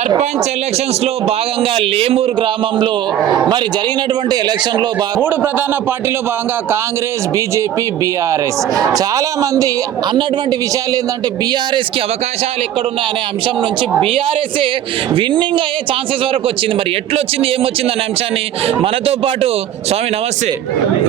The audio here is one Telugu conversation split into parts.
సర్పంచ్ ఎలక్షన్స్ లో భాగంగా లేమూరు గ్రామంలో మరి జరిగినటువంటి ఎలక్షన్ లో మూడు ప్రధాన పార్టీలో భాగంగా కాంగ్రెస్, బీజేపీ, బీఆర్ఎస్ చాలా మంది అన్నటువంటి విషయాలు ఏంటంటే బీఆర్ఎస్ కి అవకాశాలు ఎక్కడున్నాయనే అంశం నుంచి బీఆర్ఎస్ విన్నింగ్ అయ్యే ఛాన్సెస్ వరకు వచ్చింది. మరి ఎట్లొచ్చింది, ఏమొచ్చింది అనే అంశాన్ని మనతో పాటు స్వామి నమస్తే.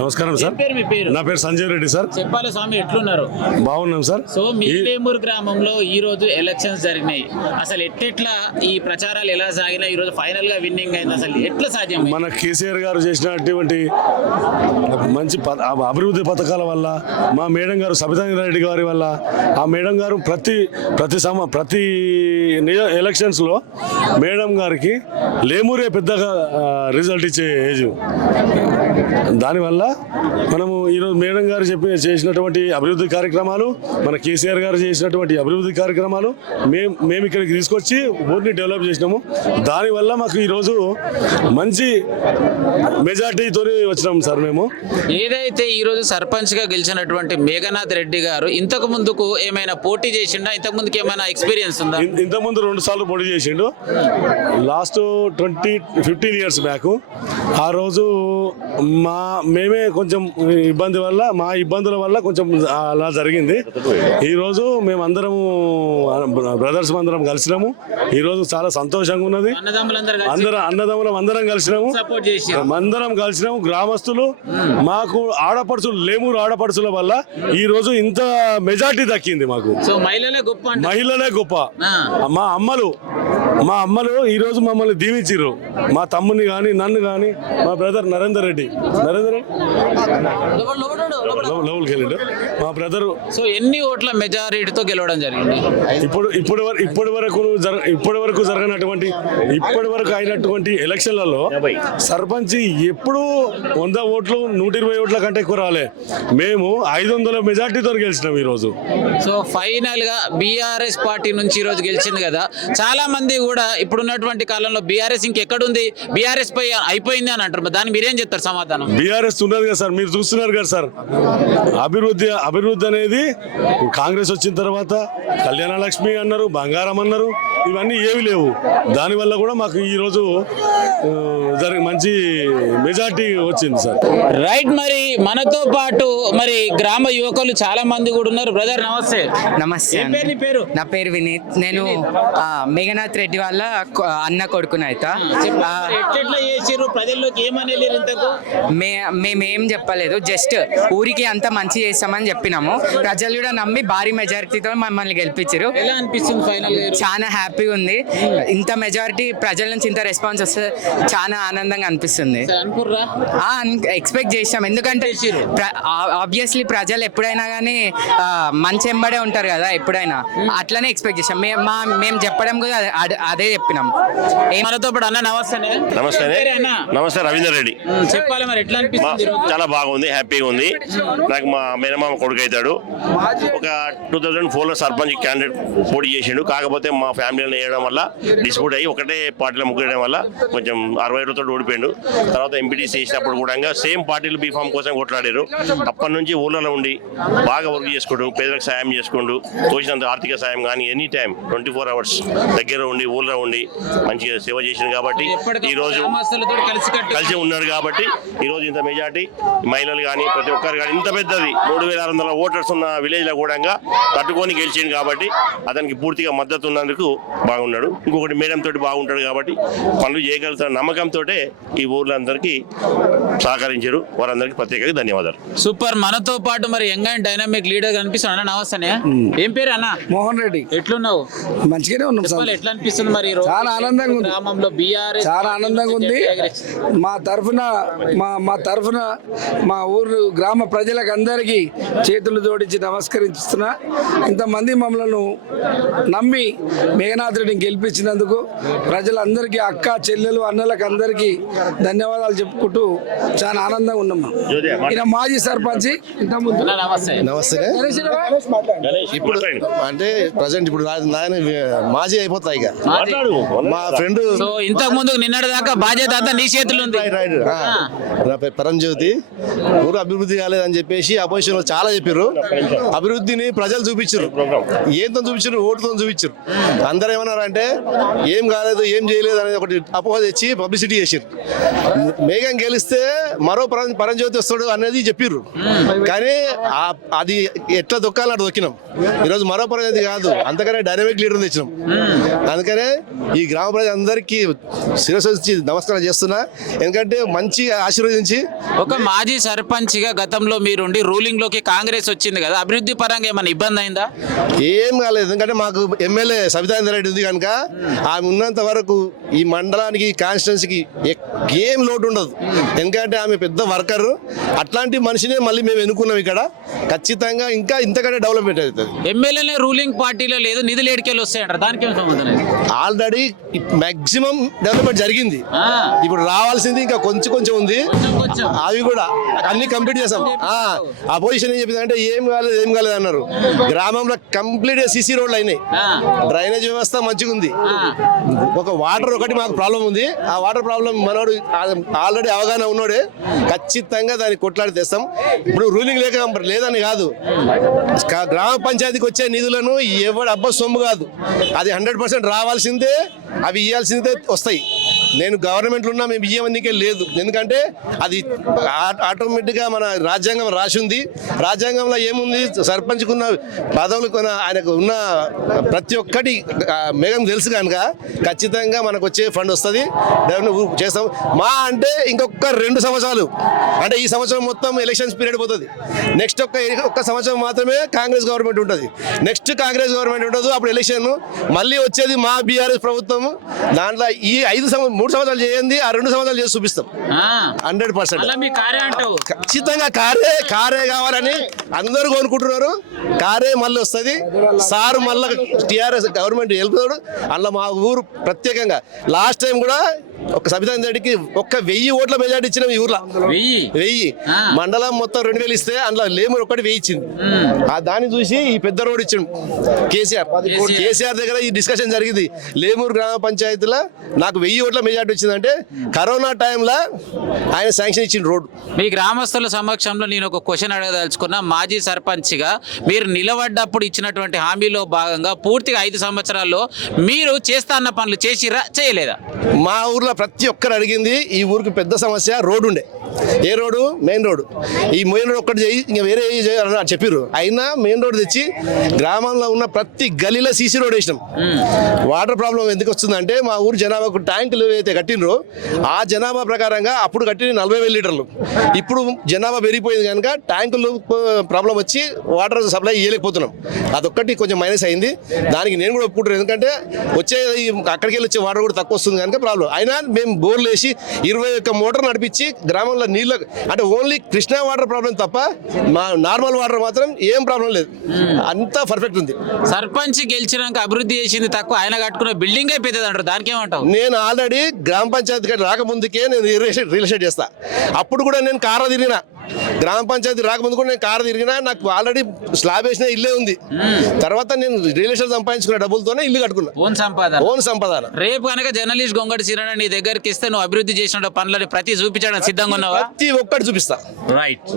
నమస్కారం సార్. మీ పేరు? నా పేరు సంజయ్ రెడ్డి సార్. చెప్పాలి స్వామి, ఎట్లున్నారు? బాగున్నాం సార్. సో మీ లేమూరు గ్రామంలో ఈ రోజు ఎలక్షన్స్ జరిగినాయి. అసలు ఎట్లా ఈ ప్రచారాలు ఎలా సాగినాయి? ఈ రోజు ఫైనల్ గా విన్నింగ్ అయింది. అసలు ఎట్లా సాధ్యం? మన కేసీఆర్ గారు చేసినటువంటి మంచి అభివృద్ధి పథకాల వల్ల, మా మేడం గారు సబితారెడ్డి గారి వల్ల, ఆ మేడం గారు ప్రతి ఎలక్షన్స్ లో మేడం గారికి లేమూరే పెద్దగా రిజల్ట్ ఇచ్చే ఏజ్. దానివల్ల మనము ఈరోజు మేడం గారు చేసినటువంటి అభివృద్ధి కార్యక్రమాలు, మన కేసీఆర్ గారు చేసినటువంటి అభివృద్ధి కార్యక్రమాలు మేము ఇక్కడికి తీసుకొచ్చి ఊరిని డెవలప్ చేసినాము. దానివల్ల మాకు ఈరోజు మంచి మెజార్టీతో వచ్చినాం సార్. మేము ఏదైతే ఈరోజు సర్పంచ్ గా గెలిచినటువంటి మేఘనాథ్ రెడ్డి గారు ఇంతకు ముందుకు ఏమైనా పోటీ చేసిండా? ఇంతకు ముందుకు ఏమైనా ఎక్స్పీరియన్స్ ఉందా? ఇంతకుముందు 2 సార్లు పోటీ చేసిండు. Last 15 years back. ఆ రోజు మేమే కొంచెం మా ఇబ్బందుల వల్ల కొంచెం అలా జరిగింది. ఈరోజు మేమందరము బ్రదర్స్ అందరం కలిసినాము. ఈరోజు చాలా సంతోషంగా ఉన్నది. అన్నదమ్ములం అందరం కలిసినాము. గ్రామస్తులు మాకు ఆడపడుచులు, లేమూరు ఆడపడుచుల వల్ల ఈ రోజు ఇంత మెజార్టీ దక్కింది మాకు. మహిళలే గొప్ప. మా అమ్మలు ఈ రోజు మమ్మల్ని దీవించారు. మా తమ్ముని గాని, నన్ను గాని, మా బ్రదర్ నరేందర్ రెడ్డి లోపలికి వెళ్ళాడు మా బ్రదర్. సో ఎన్ని ఓట్ల మెజారిటీతో గెలవడం జరిగింది? ఇప్పటి వరకు జరగనటువంటి, ఇప్పటి వరకు అయినటువంటి ఎలక్షన్లలో సర్పంచ్ ఎప్పుడు 100 ఓట్లు 120 ఓట్ల కంటే ఎక్కువ రాలే. మేము 500 మెజార్టీతో గెలిచినాం ఈ రోజు. సో ఫైనల్ గా బీఆర్ఎస్ పార్టీ నుంచి ఈ రోజు గెలిచింది కదా. చాలా మంది కూడా ఇప్పుడున్నటువంటి కాలంలో బీఆర్ఎస్ ఇంకెక్కడుంది, బీఆర్ఎస్ పై అయిపోయింది అని అంటారు. దాన్ని మీరేం చెప్తారు సమాధానం? బీఆర్ఎస్ ఉన్నది కదా సార్, మీరు చూస్తున్నారు కదా సార్. అభివృద్ధి అనేది కాంగ్రెస్ వచ్చిన తర్వాత కళ్యాణ లక్ష్మి అన్నారు, బంగారం అన్నారు, ఇవన్నీ ఏవి లేవు. దానివల్ల కూడా మాకు ఈ రోజు మంచి మెజార్టీ వచ్చింది సార్. రైట్. మరి మనతో పాటు మరి గ్రామ యువకులు చాలా మంది కూడా ఉన్నారు. బ్రదర్ నమస్తే. నమస్తే. నీ పేరు? నా పేరు వినీత్. నేను మేఘనాథ్ రెడ్డి వాళ్ళ అన్న కొడుకుని అయితే. ఎట్లా చేసిర్రు? ప్రజల్లోకి ఏమని వెళ్ళారు? ఇంతకు మేమేం చెప్పలేదు, జస్ట్ ఊరికి అంతా మంచి చేస్తామని చెప్పినాము. ప్రజలు కూడా నమ్మి భారీ మెజారిటీతో మమ్మల్ని గెలిపించారు. ఎలా అనిపిస్తుంది ఫైనల్? చాలా హ్యాపీగా ఉంది. ఇంత మెజారిటీ ప్రజల నుంచి ఇంత రెస్పాన్స్ వస్తే చాలా ఆనందంగా అనిపిస్తుంది. ఎక్స్పెక్ట్ చేసాం, ఎందుకంటే ఆబ్వియస్లీ ప్రజలు ఎప్పుడైనా కానీ మంచి ఎంబడే ఉంటారు కదా, ఎప్పుడైనా అట్లనే ఎక్స్పెక్ట్ చేసాం. మేము చెప్పడం కూడా అదే చెప్పినాం. మనతో పాటు అన్న నమస్తే. నమస్తే రవీందర్ రెడ్డి. చెప్పాలి మరి ఎట్లా అనిపిస్తుంది? చాలా బాగుంది, హ్యాపీగా ఉంది. నాకు మా మేనమామ కొడుకు అవుతాడు. ఒక 2004లో సర్పంచ్ క్యాండిడేట్ పోటీ చేసిండు. కాకపోతే మా ఫ్యామిలీని వేయడం వల్ల డిస్ప్యూట్ అయ్యి ఒకటే పార్టీలో ముగ్గడం వల్ల కొంచెం 60 ఓడిపోయిండు. తర్వాత ఎంపీటీసీ చేసినప్పుడు కూడా సేమ్ పార్టీలు బీఫామ్ కోసం కొట్లాడారు. అప్పటి నుంచి ఊళ్ళలో ఉండి బాగా వర్క్ చేసుకుంటూ పేదలకు సాయం చేసుకుంటూ తోచినంత ఆర్థిక సాయం కానీ ఎనీ టైం 24 hours దగ్గర ఉండి ఊళ్ళో ఉండి మంచిగా సేవ చేసింది. కాబట్టి ఈ రోజు కలిసి ఉన్నాడు. కాబట్టి ఈ రోజు ఇంత మెజార్టీ మహిళలు కానీ ప్రతి ఒక్కరు కానీ ఇంత పెద్దది 3600 ఓటర్స్ ఉన్న విలేజ్ లో కూడా తట్టుకొని గెలిచింది. కాబట్టి అతనికి పూర్తిగా మద్దతు ఉన్నందుకు బాగున్నాడు. ఇంకొకటి మేడం తోటి బాగుంటాడు కాబట్టి పనులు చేయగలుగుతారు నమ్మకంతో ఈ ఊర్లందరికీ సహకరించారు. వారందరికీ ప్రత్యేకంగా ధన్యవాదాలు. సూపర్. మనతో పాటు మరి యంగ్ అండ్ డైనామిక్ లీడర్ కనిపిస్తున్నాడు. అన్న నమస్తే. ఏం పేరు అన్న? మోహన్ రెడ్డి. ఎట్లున్నావు? మంచిగానే ఉన్నాం సార్. ఎట్లా అనిపిస్తుంది మరి? చాలా ఆనందంగా ఉంది. గ్రామంలో బీఆర్ఎస్ చాలా ఆనందంగా ఉంది. మా తరఫున మా ఊరు గ్రామ ప్రజలకు అందరికీ చేతులు జోడించి నమస్కరిస్తున్నా. ఇంతమంది మమ్మల్ని నమ్మి మేఘనాథ్ రెడ్డిని గెలిపించినందుకు ప్రజలందరికీ, అక్క చెల్లెలు అన్నలకు అందరికీ ధన్యవాదాలు చెప్పుకుంటూ చాలా ఆనందంగా ఉన్నాం. ఈయన మాజీ సర్పంచ్. నమస్తే. ఇప్పుడు అంటే ప్రజెంట్ ఇప్పుడు మాజీ అయిపోతాయి. ఇక మా ఫ్రెండ్ సో ఇంతకు ముందు నిన్నటి దాకా బాధ్యత అంతా నీ చేతులు ఉంది. నా పేరు పరంజ్యోతి. ఊరు అభివృద్ధి కాలేదని చెప్పేసి అపోజిషన్ వాళ్ళు చాలా చెప్పారు. అభివృద్ధిని ప్రజలు చూపించారు. ఏంతో చూపించారు? ఓటుతో చూపించారు. అందరూ ఏమన్నారంటే ఏం కాలేదు, ఏం చేయలేదు అనేది ఒకటి అపోహ తెచ్చి పబ్లిసిటీ చేసారు. మేఘం గెలిస్తే మరో పరంజ్యోతి వస్తాడు అనేది చెప్పారు. కానీ అది ఎట్లా దొక్కాలని అటు దొక్కినాం. ఈరోజు మరో పరంజ్యోతి కాదు, అంతకనే డైనమిక్ లీడర్ తెచ్చినాం. అందుకనే ఈ గ్రామ ప్రజలందరికీ శిరస్సు వచ్చి నమస్కారం చేస్తున్నా. ఎందుకంటే మంచి ఆశీర్వదించి ఒక మాజీ సర్పంచ్ గా గతంలో మీరుండి రూలింగ్ లోకి కాంగ్రెస్ వచ్చింది కదా, అభివృద్ధి పరంగా ఏమైనా ఇబ్బంది అయిందా? ఏం కాలేదు. ఎందుకంటే మాకు ఎమ్మెల్యే సబితా ఇంద్రారెడ్డి ఉంది కనుక ఆమె ఉన్నంత వరకు ఈ మండలానికి కాన్స్టిట్యున్సీకి ఏం లోటు ఉండదు. ఎందుకంటే ఆమె పెద్ద వర్కర్. అట్లాంటి మనిషినే మళ్ళీ మేము ఎన్నుకున్నాం. ఇక్కడ ఖచ్చితంగా ఇంకా ఇంతకంటే డెవలప్మెంట్ అవుతుంది. ఎమ్మెల్యేనే రూలింగ్ పార్టీలో లేదు, నిధులు ఏడికెళ్ళి వస్తాయంటారు, దానికి ఏం సంబంధం లేదు? ఆల్రెడీ మాక్సిమం డెవలప్మెంట్ జరిగింది. ఇప్పుడు రావాల్సింది ఇంకా కొంచెం ఉంది. కొంచెం. అవి కూడా అన్ని కంప్లీట్ చేసాం. అపోజిషన్ ఏం చెప్పింది అంటే ఏం కాలేదు అన్నారు. గ్రామంలో కంప్లీట్ సీసీ రోడ్లు అయినాయి. డ్రైనేజ్ వ్యవస్థ మంచిగా ఉంది. ఒక వాటర్ ఒకటి మాకు ప్రాబ్లం ఉంది. ఆ వాటర్ ప్రాబ్లం మనోడు ఆల్రెడీ అవగాహన ఉన్నోడే. ఖచ్చితంగా దాన్ని కొట్లాడి తెస్తాం. ఇప్పుడు రూలింగ్ లేదని కాదు, గ్రామ పంచాయతీకి వచ్చే నిధులను ఎవడు అబ్బా సొమ్ము కాదు, అది 100% రావాల్సిందే. అవి ఇవ్వాల్సిందే వస్తాయి. నేను గవర్నమెంట్లో ఉన్నా మేము ఇవ్వనికే లేదు. ఎందుకంటే అది ఆటోమేటిక్గా మన రాజ్యాంగం రాసి ఉంది. రాజ్యాంగంలో ఏముంది, సర్పంచ్కి ఉన్న పదవులకు ఆయనకు ఉన్న ప్రతి ఒక్కటి మేఘం తెలుసు కనుక ఖచ్చితంగా మనకు వచ్చే ఫండ్ వస్తుంది. డెవలప్ చేస్తాం. మా అంటే ఇంకొక 2 సంవత్సరాలు, అంటే ఈ సంవత్సరం మొత్తం ఎలక్షన్స్ పీరియడ్ పోతుంది. నెక్స్ట్ ఒక్క సంవత్సరం మాత్రమే కాంగ్రెస్ గవర్నమెంట్ ఉంటుంది. నెక్స్ట్ కాంగ్రెస్ గవర్నమెంట్ ఉంటుంది. అప్పుడు ఎలక్షన్ మళ్ళీ వచ్చేది మా బీఆర్ఎస్ ప్రభుత్వం. దాంట్లో ఈ 3 సంవత్సరాలు చేయండి, ఆ 2 సంవత్సరాలు చేసి చూపిస్తాం. 100% అలా మీ కార్య అంటావు. ఖచ్చితంగా కారే కావాలని అందరూ కోరుకుంటున్నారు. కారే మళ్ళీ వస్తుంది. సార్ మళ్ళీ టీఆర్ఎస్ గవర్నమెంట్ వెళ్తాడు. అందులో మా ఊరు ప్రత్యేకంగా లాస్ట్ టైం కూడా ఒక సబితా రెడ్డికి 1000 ఓట్ల మెజార్టీ ఇచ్చినాం. ఈ ఊర్లో 1000. మండలం మొత్తం 2000 ఇస్తే అందులో లేమూరు ఒక్కటి 1000 ఇచ్చింది. ఆ దాన్ని చూసి ఈ పెద్ద రోడ్ ఇచ్చిండు కేసీఆర్ దగ్గర ఈ డిస్కషన్ జరిగింది. లేమూరు గ్రామ పంచాయతీలో నాకు 1000 ఓట్ల మెజార్టీ వచ్చిందంటే కరోనా టైంలో ఆయన శాంక్షన్ ఇచ్చిన రోడ్డు. మీ గ్రామస్తుల సమక్షంలో నేను ఒక క్వశ్చన్ అడగదలుచుకున్నా. మాజీ సర్పంచ్గా మీరు నిలబడ్డప్పుడు ఇచ్చినటువంటి హామీలో భాగంగా పూర్తిగా 5 సంవత్సరాల్లో మీరు చేస్తా అన్న పనులు చేసిరా, చేయలేదా? మా ఊర్లో ప్రతి ఒక్కరు అడిగింది, ఈ ఊరికి పెద్ద సమస్య రోడ్డు ఉండే. ఏ రోడ్డు? Main road. ఈ మెయిన్ రోడ్ ఒక్కటి చేయి, ఇంకా వేరే చేయాలని చెప్పారు. అయినా మెయిన్ రోడ్ తెచ్చి గ్రామంలో ఉన్న ప్రతి గలీలో సీసీ రోడ్ వేసినాం. వాటర్ ప్రాబ్లం ఎందుకు వస్తుందంటే మా ఊరు జనాభాకు ట్యాంకులు అయితే కట్టినరో ఆ జనాభా ప్రకారంగా అప్పుడు కట్టిన 40,000 లీటర్లు. ఇప్పుడు జనాభా పెరిగిపోయింది కనుక ట్యాంకులు ప్రాబ్లం వచ్చి వాటర్ సప్లై ఇవ్వలేకపోతున్నాం. అదొక్కటి కొంచెం మైనస్ అయింది. దానికి నేను కూడా ఒప్పుకుంటాను. ఎందుకంటే అక్కడికి వెళ్ళి వచ్చే వాటర్ కూడా తక్కువ వస్తుంది కనుక ప్రాబ్లం. అయినా మేము బోర్లు వేసి 21 మోటార్ నడిపించి గ్రామంలో నీళ్ళు, అంటే ఓన్లీ కృష్ణా వాటర్ ప్రాబ్లం తప్ప మా నార్మల్ వాటర్ మాత్రం ఏం ప్రాబ్లం లేదు. అంతా పర్ఫెక్ట్ ఉంది. సర్పంచ్ గెలిచినాక అభివృద్ధి చేసింది తక్కువ, ఆయన కట్టుకున్న బిల్డింగే పెద్దది అంటారు, దానికి ఏమంటావు? నేను ఆల్రెడీ గ్రామ పంచాయతీ రాకముందుకే నేను రియల్ ఎస్టేట్ చేస్తా. అప్పుడు కూడా నేను కారా తిరిగిన. గ్రామ పంచాయతీ రాకముందు కూడా నేను కారు తిరిగినా. నాకు ఆల్రెడీ స్లాబ్ వేసిన ఇల్లే ఉంది. తర్వాత నేను రియల్ ఎస్టేట్ సంపాదించుకున్న డబ్బులతోనే ఇల్లు కట్టుకున్నా. ఓన్ సంపాదన. రేపు కనుక జర్నలిస్ట్ గొంగడి సీరణ నీ దగ్గరికి ఇస్తే నువ్వు అభివృద్ధి చేసిన పనులని ప్రతి చూపించడానికి సిద్ధంగా ఉన్నావా? ప్రతి ఒక్కటి చూపిస్తా. రైట్.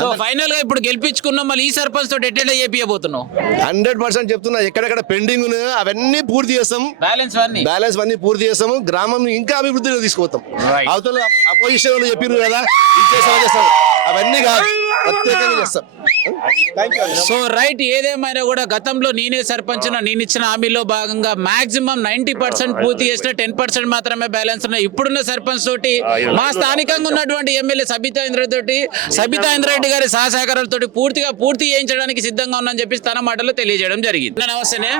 సో ఫైనల్ గా ఇప్పుడు గెలిపించుకున్నాం, మళ్ళీ ఈ సర్పంచ్ తోటి ఎట్లా చేపియబోతున్నావు? 100% చెప్తున్నా. ఎక్కడెక్కడ పెండింగ్ అవన్నీ పూర్తి చేస్తాం. బ్యాలెన్స్ అన్ని పూర్తి చేస్తాము. గ్రామం ఇంకా అభివృద్ధిలో తీసుకుపోతాం. అవతల అపోజిషన్ వాళ్ళు చెప్పారు కదా చేస్తాం, అవన్నీ కాదు, ప్రత్యేకంగా చేస్తాం. So right. ఏదేమైనా కూడా గతంలో నేనే సర్పంచ్, నేను ఇచ్చిన హామీలో భాగంగా మాక్సిమం 90% పూర్తి చేసిన 10% మాత్రమే బ్యాలెన్స్ ఉన్నాయి. ఇప్పుడున్న సర్పంచ్ తోటి మా స్థానికంగా ఉన్నటువంటి ఎమ్మెల్యే సబితా ఇంద్రారెడ్డి గారి సహకారాలతో పూర్తి చేయించడానికి సిద్ధంగా ఉందని చెప్పి తన మాటలో తెలియజేయడం జరిగింది. నమస్తే.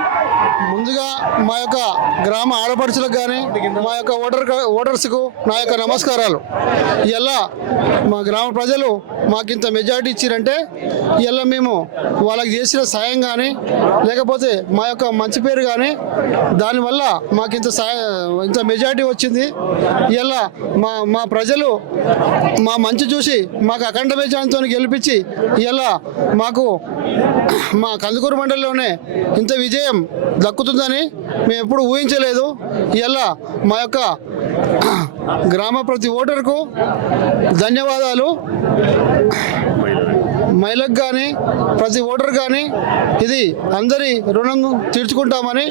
ముందుగా మా యొక్క గ్రామ ఆడపడుచులకు కానీ మా యొక్క ఓటర్స్కు నా యొక్క నమస్కారాలు. ఇలా మా గ్రామ ప్రజలు మాకింత మెజారిటీ ఇచ్చిరంటే ఇలా మేము వాళ్ళకి చేసిన సాయం కానీ లేకపోతే మా యొక్క మంచి పేరు కానీ దానివల్ల మాకు ఇంత మెజారిటీ వచ్చింది. ఇలా మా ప్రజలు మా మంచి చూసి మాకు అఖండ మెజారిటీతో గెలిపించి ఇలా మాకు మా కందుకూరు మండలంలోనే ఇంత విజయం దక్కుతుందని మేము ఎప్పుడు ఊహించలేదు. ఇలా మా యొక్క గ్రామ ప్రతి ఓటర్కు ధన్యవాదాలు. మహిళకు కానీ ప్రతి ఓటర్ కానీ ఇది అందరి రుణం తీర్చుకుంటామని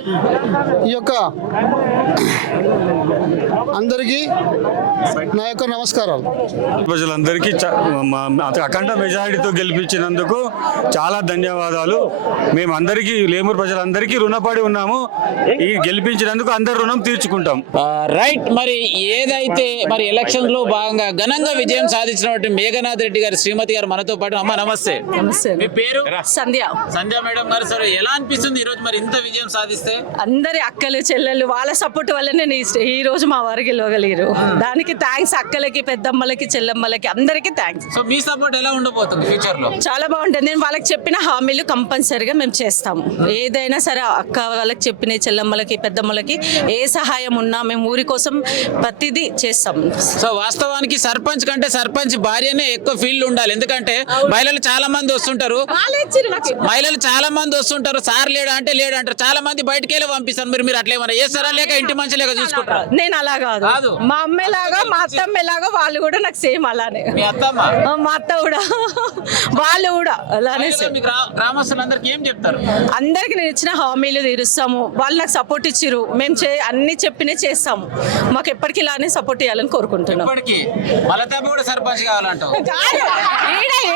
ఈ యొక్క అందరికీ నా యొక్క నమస్కారాలు. ప్రజలందరికీ అఖండ మెజారిటీతో గెలిపించినందుకు చాలా ధన్యవాదాలు. మేమందరికీ లేమూరు ప్రజలందరికీ రుణపడి ఉన్నాము. ఈ గెలిపించినందుకు అందరు రుణం తీర్చుకుంటాం. రైట్. మరి ఏదైతే మరి ఎలక్షన్ లో భాగంగా ఘనంగా విజయం సాధించినటువంటి మేఘనాథ్ రెడ్డి గారు శ్రీమతి గారు మనతో పాటు. అమ్మ నమస్తే. నమస్తే. మీ పేరు? సంధ్య. సంధ్య మేడం గారు, సరే ఎలా అనిపిస్తుంది ఈ రోజు మరి ఇంత విజయం సాధిస్తే? అందరి అక్కలు చెల్లెళ్ళు వాళ్ళ సపోర్ట్ వల్లనే ఈ రోజు మా వారు గెలవగలిగారు. దానికి థ్యాంక్స్ అక్కలకి, పెద్దమ్మలకి, చెల్లెమ్మలకి అందరికి థ్యాంక్స్. సో మీ సపోర్ట్ ఎలా ఉండబోతుంది ఫ్యూచర్ లో? చాలా బాగుంటుంది. నేను వాళ్ళకి చెప్పిన హామీలు కంపల్సరీగా మేము చేస్తాము. ఏదైనా సరే అక్క వాళ్ళకి చెప్పిన, చెల్లెమ్మలకి, పెద్దమ్మలకి ఏ సహాయం ఉన్నా మేము ఊరి కోసం ప్రతిదీ చేస్తాం. సో వాస్తవానికి సర్పంచ్ కంటే సర్పంచ్ భార్యనే ఎక్కువ ఫీల్డ్ ఉండాలి. ఎందుకంటే మహిళలు చాలా మంది వస్తుంటారు, సార్ లేడా అంటే లేడు అంటారు, చాలా మంది బయటకి వెళ్ళి పంపిస్తారు. మీరు అట్లా ఏమైనా చేస్తారా, లేక ఇంటి మంచి లేక చూసుకుంటారా? నేను అలా కాదు. మా అమ్మలాగా, మా అత్తమ్మలాగా వాళ్ళు కూడా నాకు సేమ్ అలానే. మీ అత్తమ్మ? మా అత్త కూడా వాళ్ళు కూడా అలానే మీ గ్రామస్తులందరికీ ఏం చెప్తారు? అందరికి నేను ఇచ్చిన హామీలు తీరుస్తాము. వాళ్ళు నాకు సపోర్ట్ ఇచ్చిరు. మేము అన్ని చెప్పినే చేస్తాము. మాకు ఎప్పటికీ ఇలానే సపోర్ట్ ఇవ్వాలని కోరుకుంటున్నాం. ఇప్పటికీ మలతాబ కూడా సర్పంచ్ కావాలంటావు?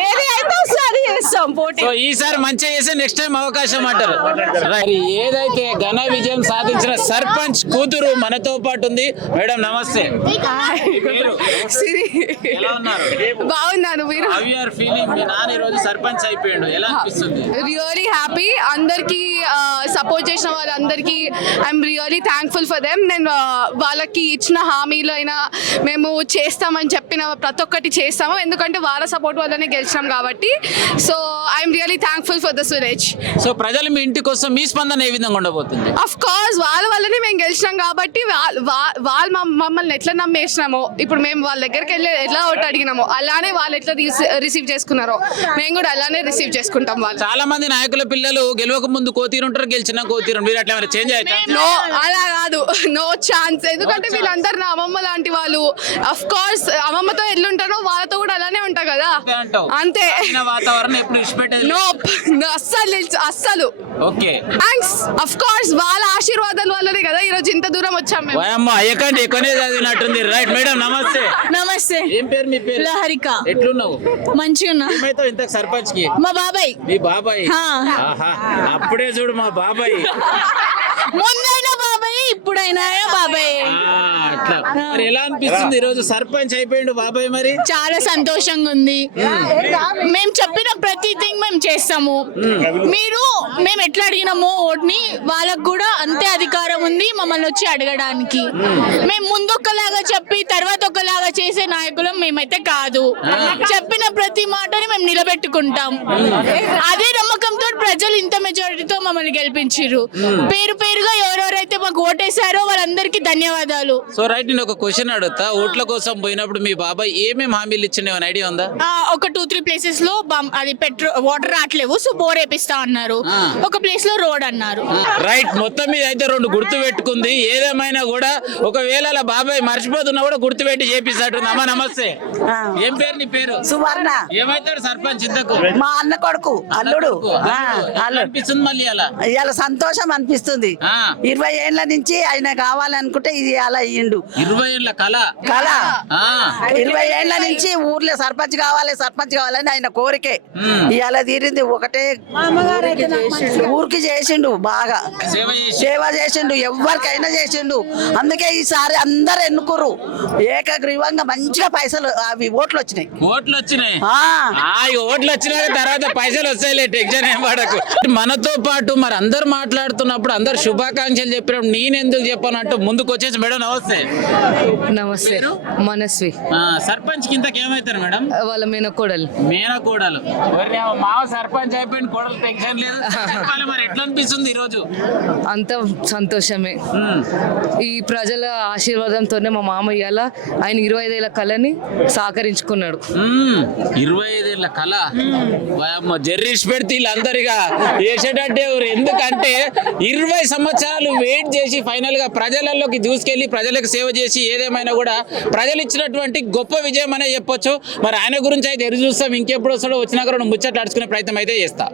ఏది అయితే వస్తే అది చేస్తాం పోటీ. సో ఈసారి మంచిగా చేస్తే నెక్స్ట్ టైం అవకాశం అంటారు. మరి ఏదైతే ఘన విజయం సాధించిన సర్పంచ్ కూతురు మనతో పాటు ఉంది. మేడం నమస్తే. ఎలా ఉన్నారు? బాగున్నాను. మీరు? How you are feeling? మీ నాన్న ఈ రోజు సర్పంచ్ అయిపోయాడు, ఎలా అనిపిస్తుంది? Really happy. అందరికి సపోర్ట్ చేసిన వాళ్ళందరికీ I'm really thankful for them. నేను వాళ్ళకి ఇచ్చిన హామీలు అయినా మేము చేస్తామని చెప్పిన ప్రతి ఒక్కటి చేస్తాము. ఎందుకంటే వాళ్ళ సపోర్ట్ వల్లనే గెలిచినాం కాబట్టి. So I'm really thankful for this village. So ప్రజలు మీ ఇంటికి వస్తే మీ స్పందన ఏ విధంగా ఉండబోతుంది? అఫ్ కోర్స్ వాళ్ళ వల్లనే మేము గెలిచినాం కాబట్టి వాళ్ళు మమ్మల్ని ఎట్లా నమ్మేసినామో, ఇప్పుడు మేము వాళ్ళ దగ్గరికి వెళ్ళి ఎట్లా ఓటు అడిగినామో అలానే వాళ్ళు ఎట్లా రిసీవ్ చేసుకున్నారో మేము కూడా అలానే రిసీవ్ చేసుకుంటాం. వాళ్ళు చాలా మంది నాయకుల పిల్లలు గెలవక ముందు కోతీరుంటారు, గెలిచిన కోతీరు. మీరు అట్లా చేంజ్ అవుతారు? నో, అలా కాదు. No chance. ఎందుకంటే వీళ్ళందరూ నా అమ్మమ్మ లాంటి వాళ్ళు. అఫ్ కోర్స్ అమ్మమ్మతో ఎట్లుంటారో వాళ్ళతో కూడా అలానే ఉంటా కదా, అంతే. వాతావరణం ఎప్పుడు ఇష్టపెట్టేది? నో, అస్సలు. Okay, thanks. అఫ్ కోర్స్ వాళ్ళ ఆశీర్వాదాల వల్లనే కదా ఈ రోజు ఇంత దూరం వచ్చాం మేము. అయ్యకండి ఎక్కువనే చదివినట్టుంది. రైట్ మేడం నమస్తే. నమస్తే. ఏం పేరు? మీ పేరు? లహరిక. ఎట్లున్నావు? మంచిగా ఉన్నా. ఇంత సర్పంచ్ కి మా బాబాయ్. మీ బాబాయ్? ఆహా, అప్పుడే చూడు మా బాబాయ్. ముందైనా బాబాయ్, ఇప్పుడైనా బాబాయ్. అట్లా మరి ఎలా అనిపిస్తుంది ఈ రోజు సర్పంచ్ అయిపోయిండు బాబాయ్? మరి చాలా సంతోషంగా ఉంది. మేము చెప్పిన ప్రతి థింగ్ మేము చేస్తాము. మేము ఎట్లా అడిగినామో ఓట్ని వాళ్ళకు కూడా అంతే అధికారం ఉంది మమ్మల్ని వచ్చి అడగడానికి. మేము ముందు ఒకలాగా చెప్పి తర్వాత ఒకలాగా చేసే నాయకులం మేమైతే కాదు. చెప్పిన ప్రతి మాటని మేము నిలబెట్టుకుంటాం. అదే నమ్మకంతో ప్రజలు ఇంత మెజారిటీతో మమ్మల్ని గెలిపించారు. పేరు పేరుగా ఎవరెవరైతే మాకు ఓటేశారో వాళ్ళందరికీ ధన్యవాదాలు. సో రైట్, నేను ఒక క్వశ్చన్ అడుగుతా. ఓట్ల కోసం పోయినప్పుడు మీ బాబాయ్ ఏమేమి హామీలు ఇచ్చిన ఐడియా ఉందా? ఒక 2-3 ప్లేసెస్ లో అది వాటర్ రావట్లేవు, సో బోర్ వేపిస్తా అన్నారు. ఒక ప్లేస్ లో రోడ్ అన్నారు. రైట్, మొత్తం మీద అయితే 2 గుర్తు పెట్టుకుంది. ఏదేమైనా కూడా ఒకవేళ అలా బాబాయ్ మర్చిపోతున్నా కూడా గుర్తు పెట్టి చేపిస్తాడు. అమ్మా నమస్తే. ఏం పేరు? నీ పేరు? సువర్ణ. ఏమైతాడు సర్పంచ్ ఇంతకు? మా అన్న కొడుకు, అల్లుడు. అనిపిస్తుంది మళ్ళీ అలా? ఇవాళ సంతోషం అనిపిస్తుంది. 20 ఏళ్ల నుంచి ఆయన కావాలనుకుంటే ఇది అలా అయ్యిండు. 20 ఏళ్ల కళ. 20 ఏళ్ల నుంచి ఊర్లో సర్పంచ్ కావాలని ఆయన కోరికే ఇవాళ తీరింది. ఒకటే ఊరికి చేసిండు, బాగా సేవ చేసిండు, ఎవరికైనా చేసిండు. అందుకే ఈసారి అందరు ఎన్నుకురు ఏకగ్రీవంగా. మంచిగా పైసలు అవి ఓట్లు వచ్చినాయి. ఓట్లు వచ్చినాక తర్వాత పైసలు వస్తాయిలే, టెన్షన్ ఏం పడకు. మనతో పాటు మరి అందరు మాట్లాడుతున్నప్పుడు అందరు శుభాకాంక్షలు చెప్పినప్పుడు నేను ఎందుకు చెప్పానంటూ ముందుకు వచ్చేసి మేడం నమస్తే. నమస్తే, మనస్వి, సర్పంచ్ కింద ఏమవుతారు మేడం? వాళ్ళ మేనకోడలు. మేనకోడలు. మావ సర్పంచ్ అయిపోయిన కోడలు టెన్షన్ లేదు. చెప్పాలి మరి ఎట్లా అనిపిస్తుంది ఈరోజు? అంత సంతోషమే. ఈ ప్రజల ఆశీర్వాదంతోనే మా మామ ఇవాళ ఆయన 25 ఏళ్ల కళని సహకరించుకున్నాడు. 25 ఏళ్ల కళ జర్రీష్ పెడితే వీళ్ళందరిగా వేసేటట్టే. ఎందుకంటే 20 సంవత్సరాలు వెయిట్ చేసి ఫైనల్ గా ప్రజలలోకి దూసుకెళ్లి ప్రజలకు సేవ చేసి ఏదేమైనా కూడా ప్రజలు ఇచ్చినటువంటి గొప్ప విజయం అనే చెప్పొచ్చు. మరి ఆయన గురించి అయితే ఎదురు చూస్తాం. ఇంకెప్పుడు వస్తాడో వచ్చినాక ముచ్చట్లు అడుచుకునే ప్రయత్నం అయితే చేస్తా.